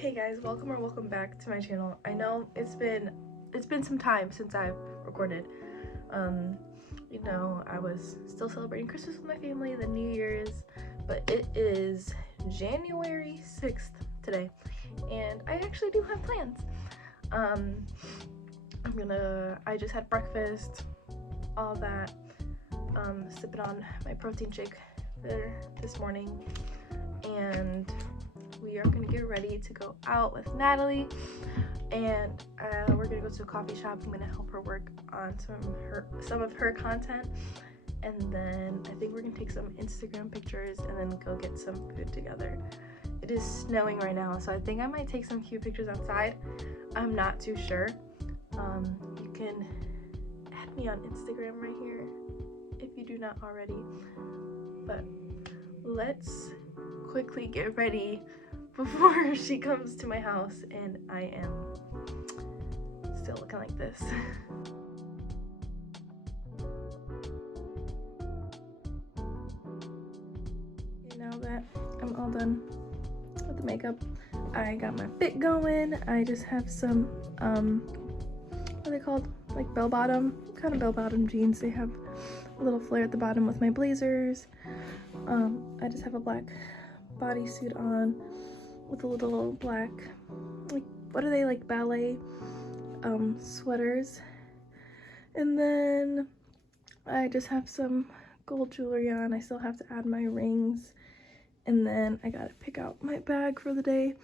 Hey guys, welcome back to my channel. I know it's been some time since I've recorded. You know, I was still celebrating Christmas with my family, the New Year's, but it is January 6th today, and I actually do have plans. I just had breakfast, all that, sipping on my protein shake there this morning, and we are gonna get ready to go out with Natalie, and we're gonna go to a coffee shop. I'm gonna help her work on some of her content, and then I think we're gonna take some Instagram pictures and then go get some food together. It is snowing right now, so I think I might take some cute pictures outside. I'm not too sure. You can add me on Instagram right here if you do not already, but let's quickly get ready before she comes to my house and I am still looking like this. Now that I'm all done with the makeup, I got my fit going. I just have some what are they called, like bell bottom jeans. They have a little flare at the bottom with my blazers. I just have a black bodysuit on with a little black, like, what are they, like ballet sweaters, and then I just have some gold jewelry on. I still have to add my rings, and then I gotta pick out my bag for the day,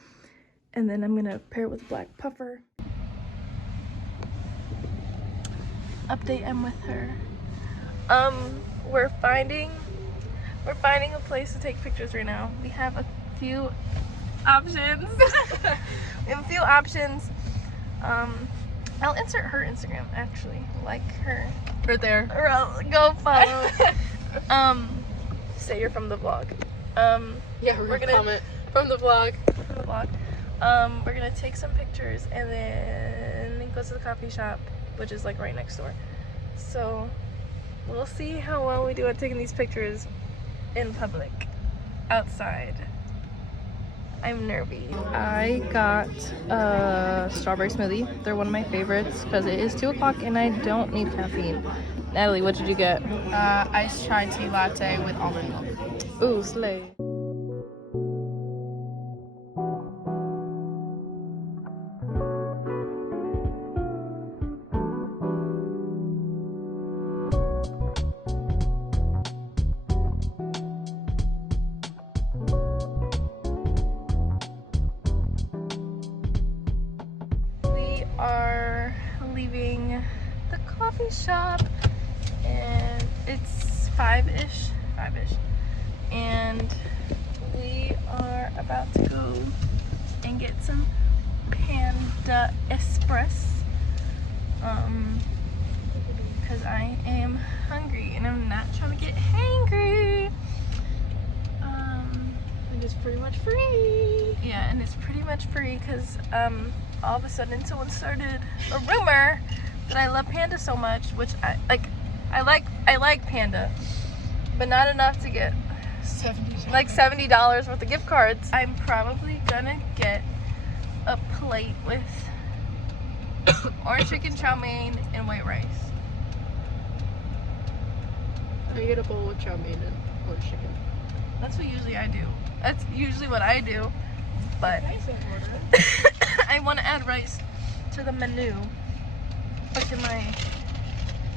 and then I'm gonna pair it with a black puffer. Update, I'm with her. We're finding a place to take pictures right now. We have a few options. I'll insert her Instagram, actually, like her right there, or I'll go follow. Say you're from the vlog. Yeah, we're gonna comment from the vlog. We're gonna take some pictures and then go to the coffee shop, which is like right next door. So we'll see how well we do at taking these pictures in public, outside. I'm nervy. I got a strawberry smoothie. They're one of my favorites because it is 2 o'clock and I don't need caffeine. Natalie, what did you get? Iced chai tea latte with almond milk. Ooh, slay. Are leaving the coffee shop and it's 5-ish, and we are about to go and get some Panda Express because I am hungry and I'm not trying to get hangry. And it's pretty much free. Yeah, and it's pretty much free because all of a sudden someone started a rumor that I love Panda so much, which I like Panda, but not enough to get $70 worth of gift cards. I'm probably gonna get a plate with orange chicken chow mein and white rice. I get a bowl with chow mein and orange chicken. That's what usually I do. That's usually what I do, but I want to add rice to the menu, or to my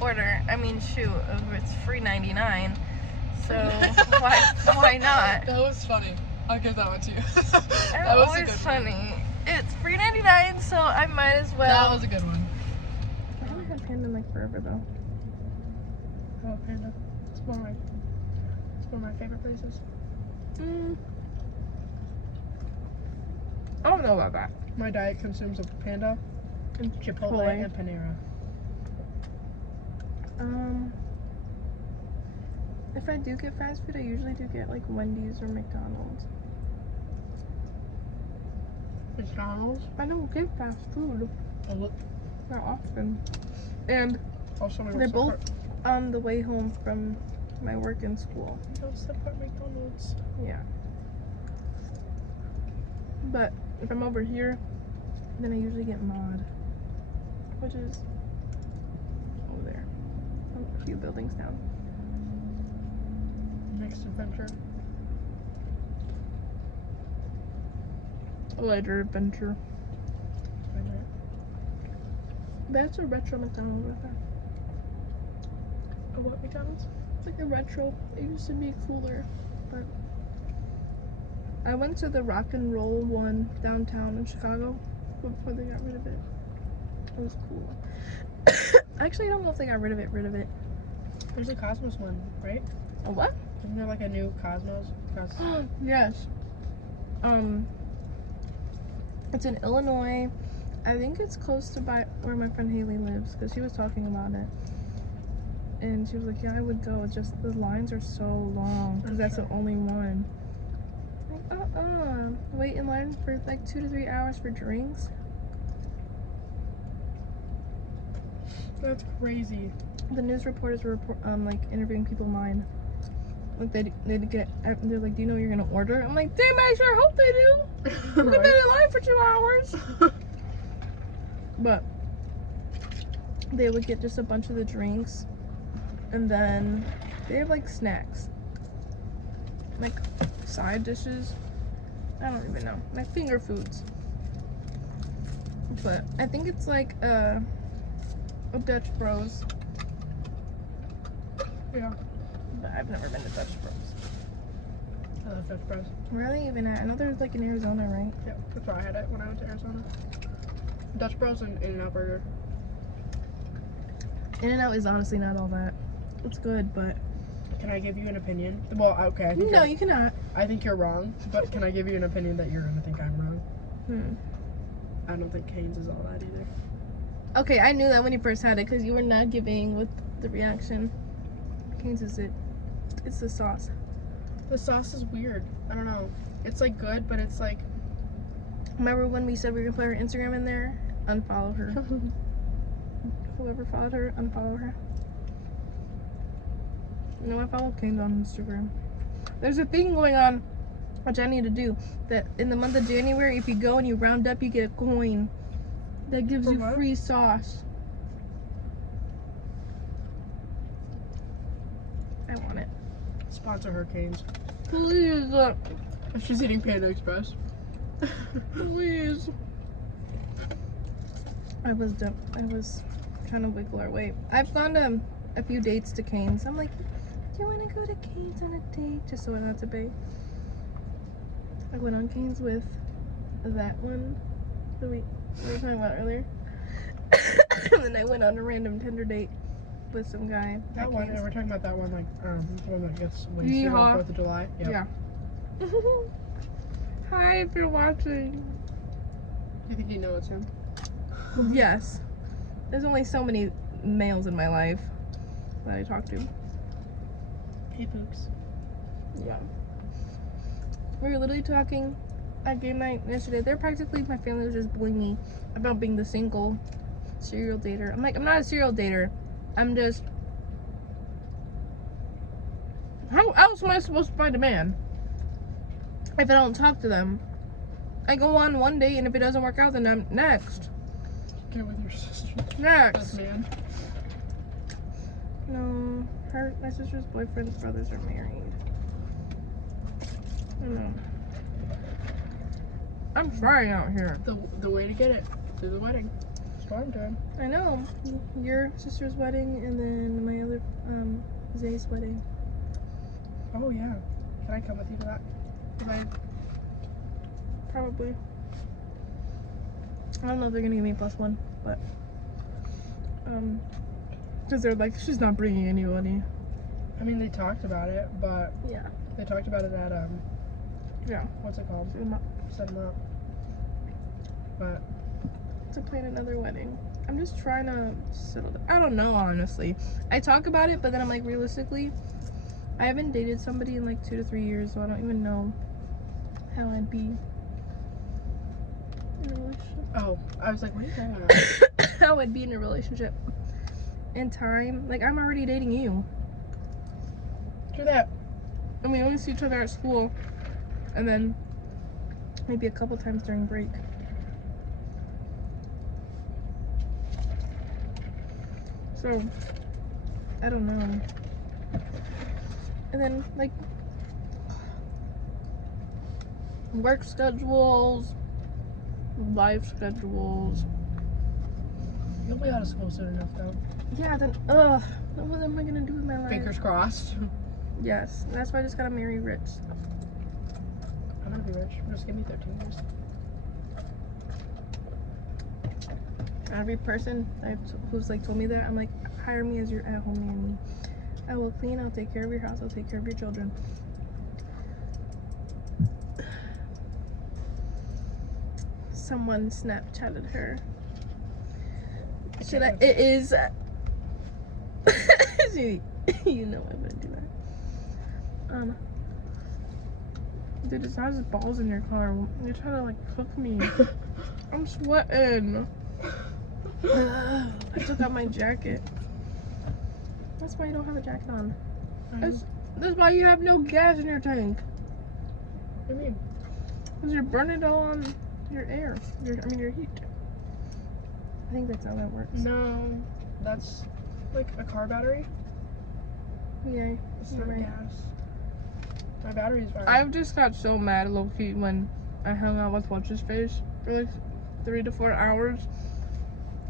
order. I mean, shoot, it's free 99, so why not? That was funny. I'll give that one to you. That was always funny. It's free 99, so I might as well. That was a good one. I haven't had Panda in like forever though. I love Panda. It's one of my favorite places. I don't know about that. My diet consumes of Panda, and Chipotle, and Panera. If I do get fast food, I usually do get like Wendy's or McDonald's. McDonald's? I don't get fast food. Oh, look. Not often. And Also, they're both on the way home from my work and school. Don't support McDonald's. Yeah. But if I'm over here, then I usually get mod, which is over there, a few buildings down. Next adventure. A later adventure. That's a retro McDonald's right there. A what McDonald's? It's like a retro. It used to be cooler, but I went to the Rock and Roll one downtown in Chicago before they got rid of it. It was cool. Actually, I don't know if they got rid of it. There's a Cosmos one, right? A what? Isn't there like a new Cosmos? Yes. It's in Illinois. I think it's close to where my friend Haley lives, because she was talking about it. And she was like, yeah, I would go. It's just the lines are so long, because that's the only one. Like, wait in line for like 2 to 3 hours for drinks. That's crazy. The news reporters were like interviewing people in line. Like they're like, do you know what you're gonna order? I'm like, damn, I sure hope they do. We've been in line for 2 hours. But they would get just a bunch of the drinks, and then they have like snacks, like side dishes. I don't even know, like finger foods. But I think it's like a Dutch Bros. Yeah. But I've never been to Dutch Bros. I love Dutch Bros. Where are they even at? I know there's like in Arizona, right? Yeah, that's where I had it when I went to Arizona. Dutch Bros and In-N-Out Burger. In-N-Out is honestly not all that. It's good, but Can I give you an opinion? Well, okay. I think no, you cannot. I think you're wrong, but can I give you an opinion that you're gonna think I'm wrong? I don't think Cane's is all that either. Okay, I knew that when you first had it, because you were not giving with the reaction. Cane's is it. It's the sauce. The sauce is weird. I don't know. It's like good, but it's like. Remember when we said we were gonna put her Instagram in there? Unfollow her. Whoever followed her, unfollow her. You know, I follow Cane's on Instagram. There's a thing going on, which I need to do, that in the month of January, if you go and you round up, you get a coin that gives For you what? free sauce. I want it. Sponsor her, Cane's. Please. If she's eating Panda Express. Please. I was trying to wiggle our way. I've gone to a few dates to Cane's. I'm like, do you want to go to Cane's on a date? Just so I don't have to pay. I went on Cane's with that one that we were talking about earlier. And then I went on a random Tinder date with some guy. That one, and we're talking about that one, like, the one that gets wasted Yeehaw. on 4th of July. Yep. Yeah. Hi, if you're watching. Do you think you know it's him? Yes. There's only so many males in my life that I talk to. Hey, Pooks. Yeah. We were literally talking at game night yesterday. They're practically, my family was just bullying me about being the single serial dater. I'm like, I'm not a serial dater. I'm just, how else am I supposed to find a man if I don't talk to them? I go on one date, and if it doesn't work out, then I'm next. Get with your sister. Next. This man. No, my sister's boyfriend's brothers are married. I don't know. I'm trying out here. The way to get it through the wedding. That's what I'm doing. I know. Your sister's wedding, and then my other, Zay's wedding. Oh, yeah. Can I come with you to that? Probably. I don't know if they're gonna give me +1, but because they're like, she's not bringing anybody. I mean, they talked about it, but Yeah. they talked about it at Yeah. what's it called? Set them up. But To plan another wedding. I'm just trying to settle down. I don't know, honestly. I talk about it, but then I'm like, realistically, I haven't dated somebody in like 2 to 3 years, so I don't even know how I'd be in a relationship. oh, I was like, what are you talking about? How I'd be in a relationship in time. Like, I'm already dating you, Do that. and we only see each other at school, and then maybe a couple times during break. So, I don't know. And then, like, work schedules, life schedules. You'll be out of school soon enough, though. Yeah, then, what am I gonna do with my life? Fingers crossed. Yes, that's why I just gotta marry rich. I'm gonna be rich. Just give me 13 years. Every person who's like told me that, I'm like, hire me as your at-home nanny. I will clean, I'll take care of your house, I'll take care of your children. Someone Snapchatted her. It is you know I wouldn't do that. Dude, it's not just balls in your car. You're trying to like cook me. I'm sweating. I took out my jacket. That's why you don't have a jacket on. That's why you have no gas in your tank. What do you mean? Because you're burning it all on your air. Your heat. I think that's how that works. No, that's like a car battery. Yeah, It's you're not right. gas. My battery's fine. I just got so mad, low-key, when I hung out with what's-his-face for like 3 to 4 hours.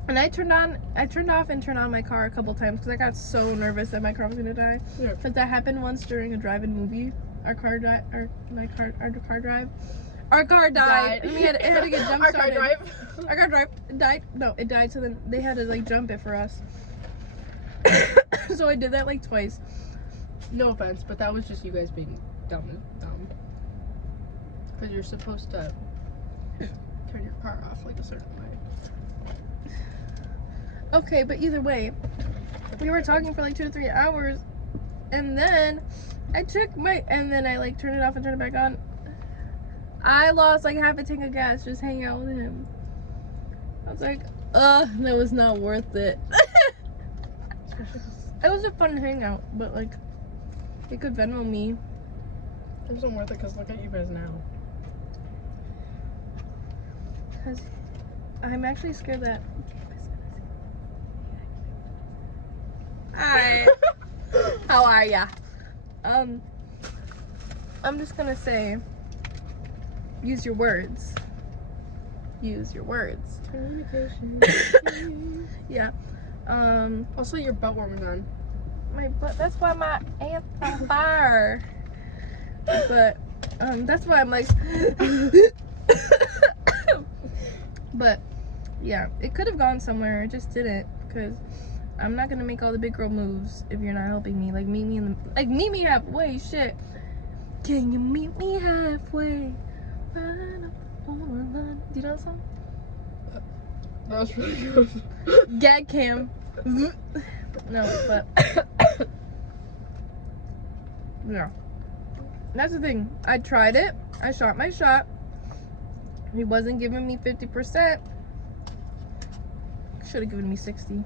And I turned off and turned on my car a couple times because I got so nervous that my car was gonna die. Yeah. Because that happened once during a drive-in movie. Our car died. And it had to get jump started. Our car drive died. No, it died. So then they had to like jump it for us. So I did that like twice. No offense, but that was just you guys being dumb. Because you're supposed to turn your car off like a certain way. Okay, but either way, we were talking for like 2 to 3 hours, and then and then I like turned it off and turned it back on. I lost like half a tank of gas just hanging out with him. I was like, that was not worth it. It was a fun hangout, but like, you could Venmo me. It wasn't worth it because look at you guys now. Because I'm actually scared that. Hi. How are ya? I'm just gonna say, use your words. Use your words. Communication. Yeah. Also, your belt warmer's on. My butt. That's why my ass on fire. But that's why I'm like. But yeah, it could have gone somewhere. It just didn't, because I'm not gonna make all the big girl moves if you're not helping me. Like meet me halfway. Shit. Can you meet me halfway? Do you know that song? That was really good. Gag cam. No, but yeah. That's the thing. I tried it. I shot my shot. He wasn't giving me 50%. Should have given me 60.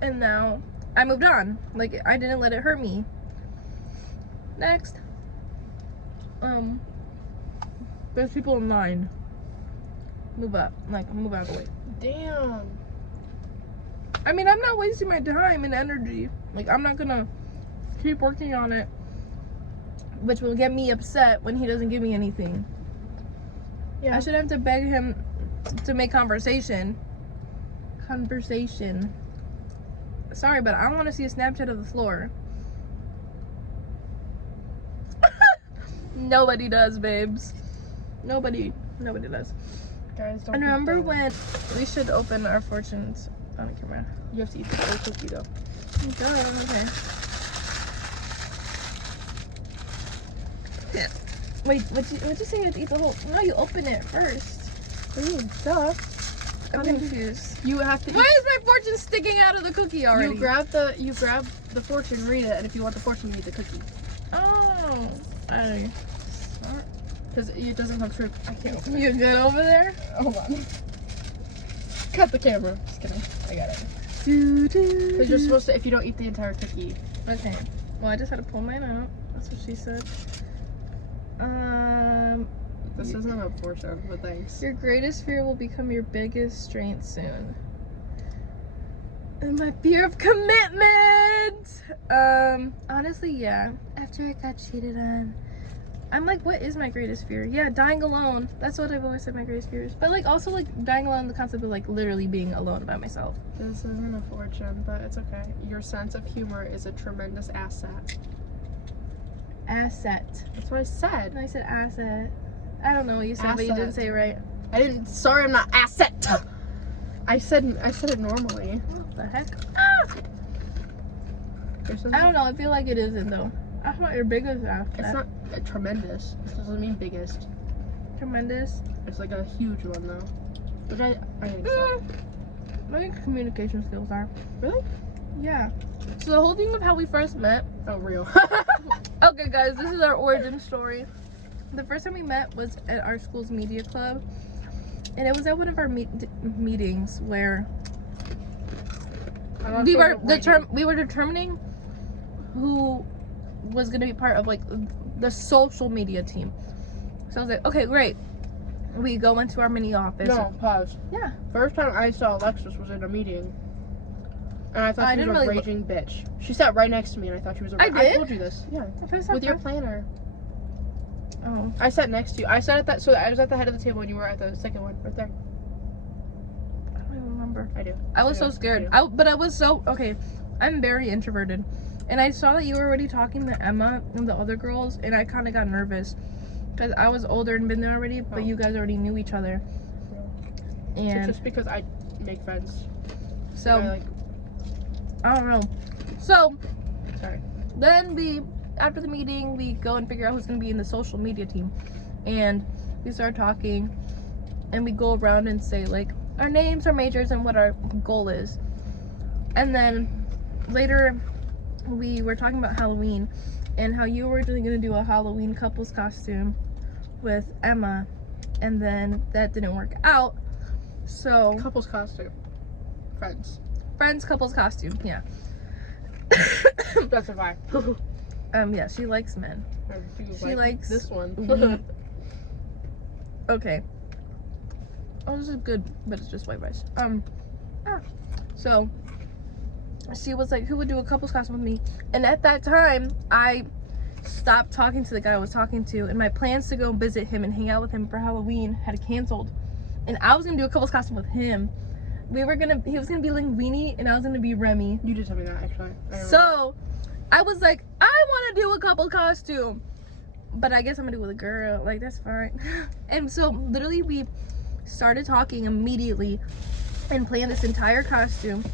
And now I moved on. Like, I didn't let it hurt me. Next. There's people in line. Move up. Like, move out of the way. Damn. I mean, I'm not wasting my time and energy. Like, I'm not gonna keep working on it, which will get me upset when he doesn't give me anything. Yeah. I should have to beg him to make conversation. Sorry, but I want to see a Snapchat of the floor. Nobody does, babes. Nobody does. Guys, don't. And remember when we should open our fortunes on camera? You have to eat the whole cookie though. Okay. Yeah. Wait, what'd you say? You have to eat the whole? No, you open it first. Duh. I'm confused. You have to. Why is my fortune sticking out of the cookie already? You grab the fortune, read it, and if you want the fortune, eat the cookie. Oh. Because it doesn't come true. I can't open it. You good over there? Hold on. Cut the camera. Just kidding. I got it. Because you're supposed to, if you don't eat the entire cookie. Okay. Well, I just had to pull mine out. That's what she said. This isn't a portion, but thanks. Your greatest fear will become your biggest strength soon. And my fear of commitment. Honestly, yeah. After I got cheated on, I'm like, what is my greatest fear? Yeah, dying alone. That's what I've always said my greatest fear is. But like, also like dying alone, the concept of like literally being alone by myself. This isn't a fortune, but it's okay. Your sense of humor is a tremendous asset. Asset. That's what I said. No, I said asset. I don't know what you said, but you didn't say it right. I didn't. Sorry, I'm not asset. I said it normally. What the heck? Ah! I don't know. I feel like it isn't though. That's not your biggest asset. It's not tremendous. This doesn't mean biggest. Tremendous. It's like a huge one though. Which I think so. I think communication skills are. Really? Yeah. So the whole thing of how we first met. Oh, real. Okay, guys, this is our origin story. The first time we met was at our school's media club, and it was at one of our meetings where we were determining who was going to be part of like the social media team. So I was like, okay, great. We go into our mini office. No, pause. Yeah. First time I saw Alexis was in a meeting, and I thought she was a raging bitch. She sat right next to me, and I thought she was a. I did? I told you this. Yeah. With your planner. Oh. I sat next to you. I sat at that. So I was at the head of the table, and you were at the second one, right there. I don't even remember. I do. I was so scared. But I was so okay. I'm very introverted, and I saw that you were already talking to Emma and the other girls, and I kind of got nervous because I was older and been there already, but you guys already knew each other. Yeah. And it's just because I make friends. So I don't know. So sorry. Then after the meeting, we go and figure out who's going to be in the social media team. And we start talking, and we go around and say, like, our names, our majors, and what our goal is. And then later, we were talking about Halloween, and how you were originally going to do a Halloween couples costume with Emma, and then that didn't work out. So... Couples costume. Friends couples costume, yeah. That's a vibe. Yeah, she likes men. She likes this one. Okay. Oh, this is good, but it's just white rice. So she was like, who would do a couples costume with me? And at that time, I stopped talking to the guy I was talking to, and my plans to go visit him and hang out with him for Halloween had canceled. And I was gonna do a couples costume with him. He was gonna be Linguini, and I was gonna be Remy. You did tell me that, actually. So I was like, I want to do a couple costume, but I guess I'm gonna do it with a girl. Like, that's fine. And so literally we started talking immediately and planned this entire costume.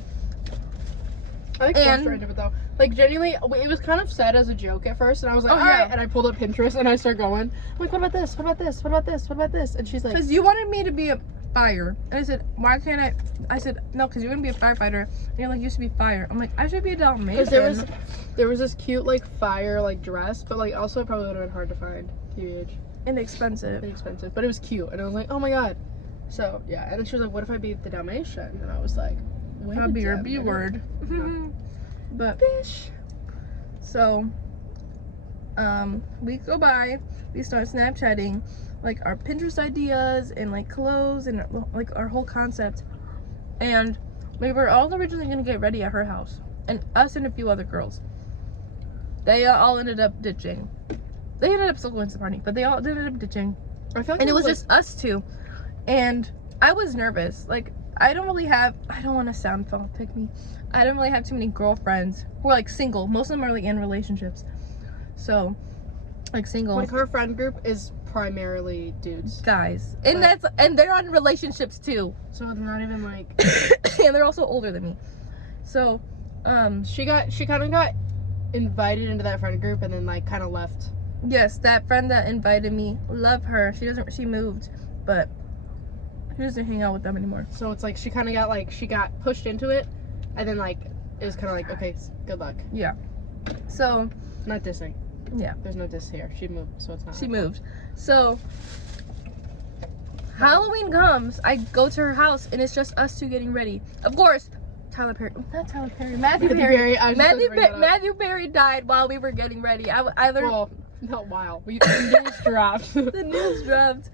I think so straight though. Like, genuinely, it was kind of said as a joke at first, and I was like, all right. And I pulled up Pinterest and I started going. I'm like, what about this? What about this? What about this? What about this? And she's like, because you wanted me to be a fire, and I said, why can't I said, no, because you're gonna be a firefighter, and you're like, you should be fire. I'm like, I should be a Dalmatian. Because there was this cute like fire like dress, but like also it probably would have been hard to find. TBH. Inexpensive, but it was cute, and I was like, oh my god. So yeah, and then she was like, what if I be the Dalmatian? And I was like, I'll be your B word. But fish. So weeks go by, we start Snapchatting like our Pinterest ideas and like clothes and like our whole concept. And we were all originally gonna get ready at her house, and us and a few other girls. They all ended up ditching. They ended up still going to the party, but they all ended up ditching. I feel like and it was just us two. And I was nervous. Like, I don't want to sound pick me. I don't really have too many girlfriends who are like single. Most of them are like in relationships. So, like single. Like her friend group is primarily dudes. Guys. And they're on relationships too. So they're not even like and they're also older than me. So, she kind of got invited into that friend group and then like kind of left. Yes, that friend that invited me, love her. She moved, but she doesn't hang out with them anymore. So it's like she kind of got pushed into it, and then like it was kind of like, okay, good luck. Yeah. So. Not dissing. Yeah. There's no diss here. She moved, so it's not. She moved. So Halloween comes, I go to her house, and it's just us two getting ready. Of course, Matthew Perry. Matthew Perry died while we were getting ready. Not while. The news dropped. The news dropped.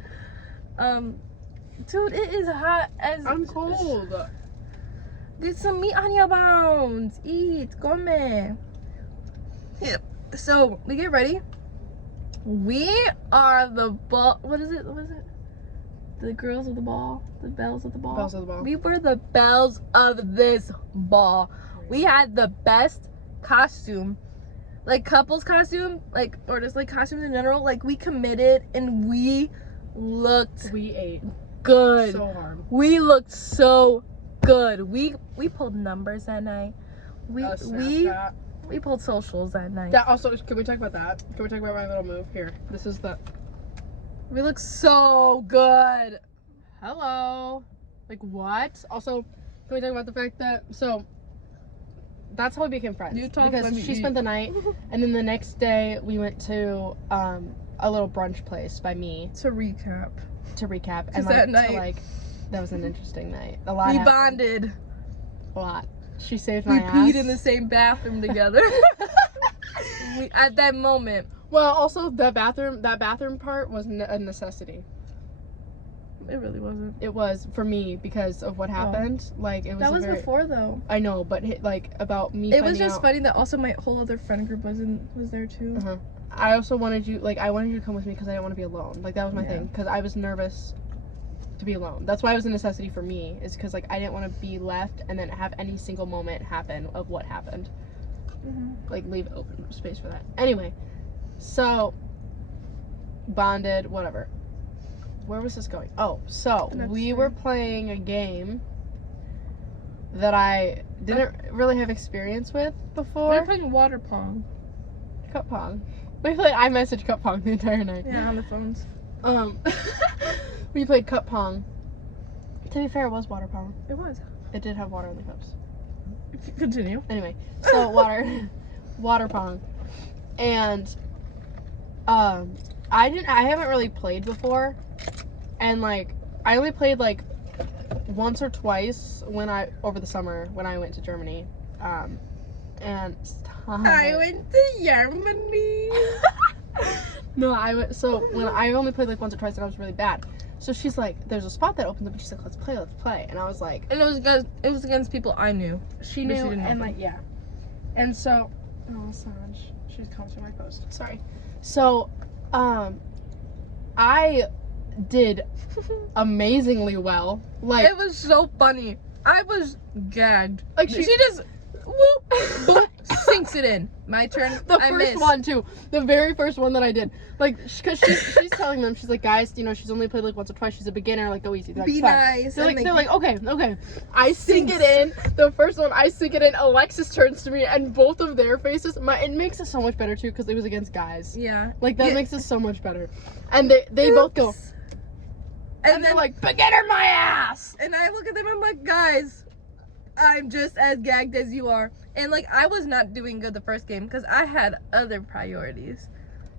Dude, it is hot as. I'm cold. Get some meat on your bones. Eat. Come. Yep. So we get ready. We are the ball. What is it? What is it? The girls of the ball. The bells of the ball. Bells of the ball. We were the bells of this ball. We had the best costume, like couples costume, like, or just like costumes in general. Like, we committed and we looked. We ate good. so hard. We looked so good. We pulled numbers that night. We pulled socials that night. That also, can we talk about that? Can we talk about my little move here? This is the. We look so good. Hello. Like, what? Also, can we talk about the fact that, so, that's how we became friends. You talk because when she you spent the night, and then the next day we went to a little brunch place by me To recap, and that night, that was an interesting night. A lot we happened. bonded. A lot. She saved We my ass. peed in the same bathroom together. At that moment. Well, also that bathroom part was a necessity. It really wasn't. It was for me because of what happened. Like, it was. That was before though. I know, but like about me. It was just out, funny that also my whole other friend group was there too. Uh-huh. I also wanted you, like, I wanted you to come with me because I didn't want to be alone. Like, that was my thing. Because I was nervous to be alone. That's why it was a necessity for me. Is because, like, I didn't want to be left and then have any single moment happen of what happened. Like, leave open space for that. Anyway, so bonded, whatever. Where was this going? Oh, so we were playing a game that I didn't really have experience with before. We were playing water pong. Cup pong. We played iMessage cup pong the entire night. Yeah, on the phones. We played cup pong. To be fair, it was water pong. It was. It did have water in the cups. Continue. Anyway, so water pong, and I haven't really played before, and like I only played like once or twice over the summer when I went to Germany, and I went to Germany. No, when I only played like once or twice and I was really bad. So she's like, there's a spot that opens up and she's like, let's play. And I was like, And it was against people I knew. She But knew, she didn't know and them. like, yeah. And so, oh, Sanj, she's coming to my post. Sorry. So, I did amazingly well. Like, It was so funny. I was gagged. Like, she just whoop, boop, sinks it in. My turn. the I first miss. one too, the very first one that I did, like, because she's telling them, she's like, guys, you know, she's only played like once or twice, she's a beginner, like, go easy. They're like, Be fine. nice. They're and like, okay. I sink Sinks. it in. The first one, I sink it in. Alexis turns to me, and both of their faces, it makes it so much better too, because it was against guys. Yeah. Like, that Yeah. makes it so much better. And they both go, and they're like, beginner my ass! And I look at them, I'm like, guys, I'm just as gagged as you are. And like, I was not doing good the first game because I had other priorities.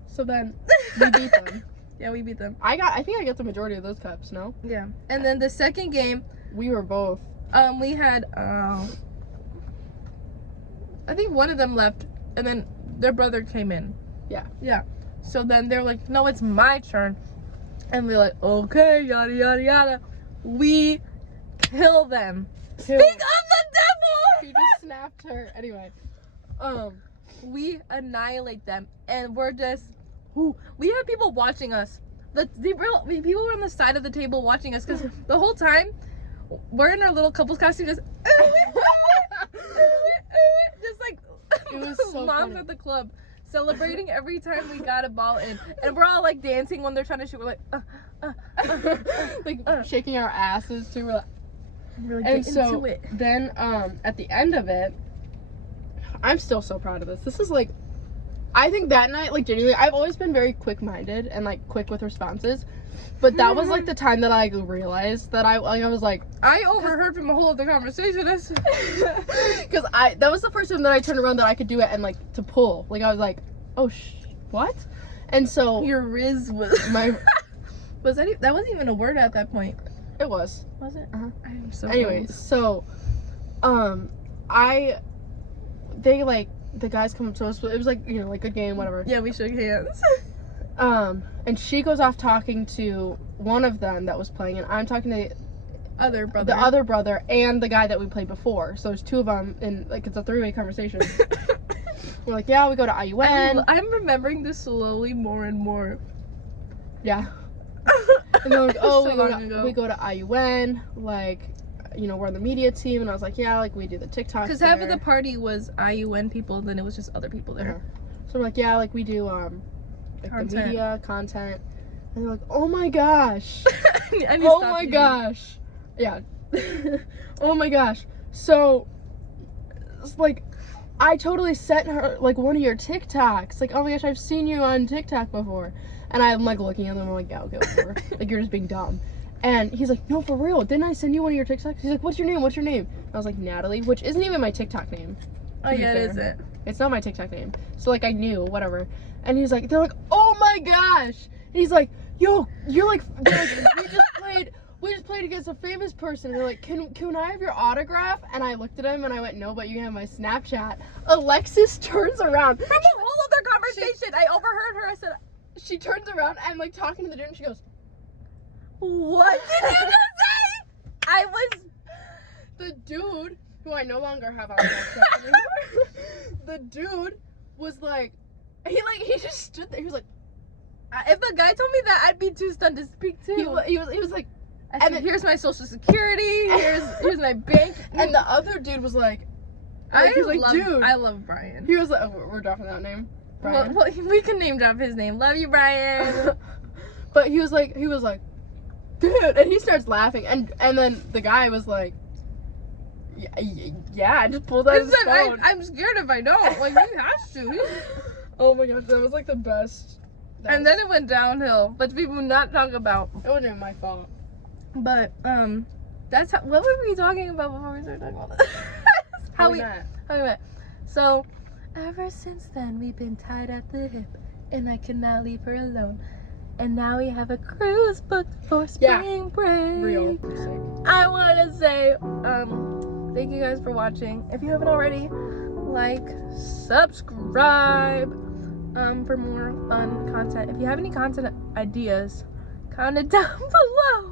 So then, we beat them. Yeah, we beat them. I think I got the majority of those cups, no? Yeah. And then the second game, We were both. we had, I think one of them left, and then their brother came in. Yeah. Yeah. So then they're like, no, it's my turn. And we're like, okay, yada, yada, yada. We kill them. Speak of the devil! She just snapped her. Anyway. We annihilate them, and we're just, we had people watching us. People were on the side of the table watching us, because the whole time, we're in our little couples costume, just like, It was so moms funny. at the club, celebrating every time we got a ball in, and we're all like dancing when they're trying to shoot. We're like, shaking our asses too. We're like, really and get so into it. then at the end of it, I'm still so proud of this. This is like, I think that night, like, genuinely, I've always been very quick-minded and like quick with responses, but that was like the time that I realized that I was like, I overheard from a whole other conversation. because that was the first time that I turned around that I could do it and like to pull. Like, I was like, oh what? And so Your Riz was my that wasn't even a word at that point. it was. Was it? Uh-huh. I am so Anyway, old. so they like the guys come up to us. It was like, you know, like a game, whatever. Yeah, we shook hands. And she goes off talking to one of them that was playing, and I'm talking to the other brother and the guy that we played before. So there's two of them, and like it's a three-way conversation. We're like, yeah, we go to IUN. I'm remembering this slowly more and more. Yeah. And they're like, oh, So we go to IUN, like, you know, we're on the media team. And I was like, yeah, like we do the TikTok. Because half of the party was IUN people, then it was just other people there. So I'm like, yeah, like we do like Content. the media content. And they're like, oh my gosh. Oh my gosh. Yeah. Oh my gosh. So it's like, I totally sent her like one of your TikToks. Like, oh my gosh, I've seen you on TikTok before. And I'm like looking at them, I'm like, yeah, okay, whatever. Like, you're just being dumb. And he's like, no, for real, didn't I send you one of your TikToks? He's like, what's your name? And I was like, Natalie, which isn't even my TikTok name. Oh yeah, it isn't. It's not my TikTok name. So like I knew, whatever. And he's like, they're like, oh my gosh. And he's like, yo, you're like, we just played against a famous person. And they're like, can I have your autograph? And I looked at him and I went, no, but you can have my Snapchat. Alexis turns around. From a whole other conversation, I overheard her. I said, she turns around and like talking to the dude and she goes, what did you just say? I was the dude who I no longer have on Snapchat anymore. The dude was like, he just stood there. He was like, if a guy told me that, I'd be too stunned to speak to. He was like, and then here's my social security. Here's my bank. And the other dude was like, dude, I love Brian. He was like, oh, we're dropping that name. Brian. Well, we can name drop his name. Love you, Brian. But he was like, dude, and he starts laughing, and then the guy was like, yeah, I just pulled out his phone. I'm scared if I don't. Like, he has to. Oh my gosh, that was like the best. Then it went downhill, but we will not talk about. It wasn't even my fault. But that's how. What were we talking about before we started talking about this? How we met. So, ever since then, we've been tied at the hip, and I cannot leave her alone. And now we have a cruise booked for spring break. Real. I want to say, thank you guys for watching. If you haven't already, like, subscribe, for more fun content. If you have any content ideas, comment down below.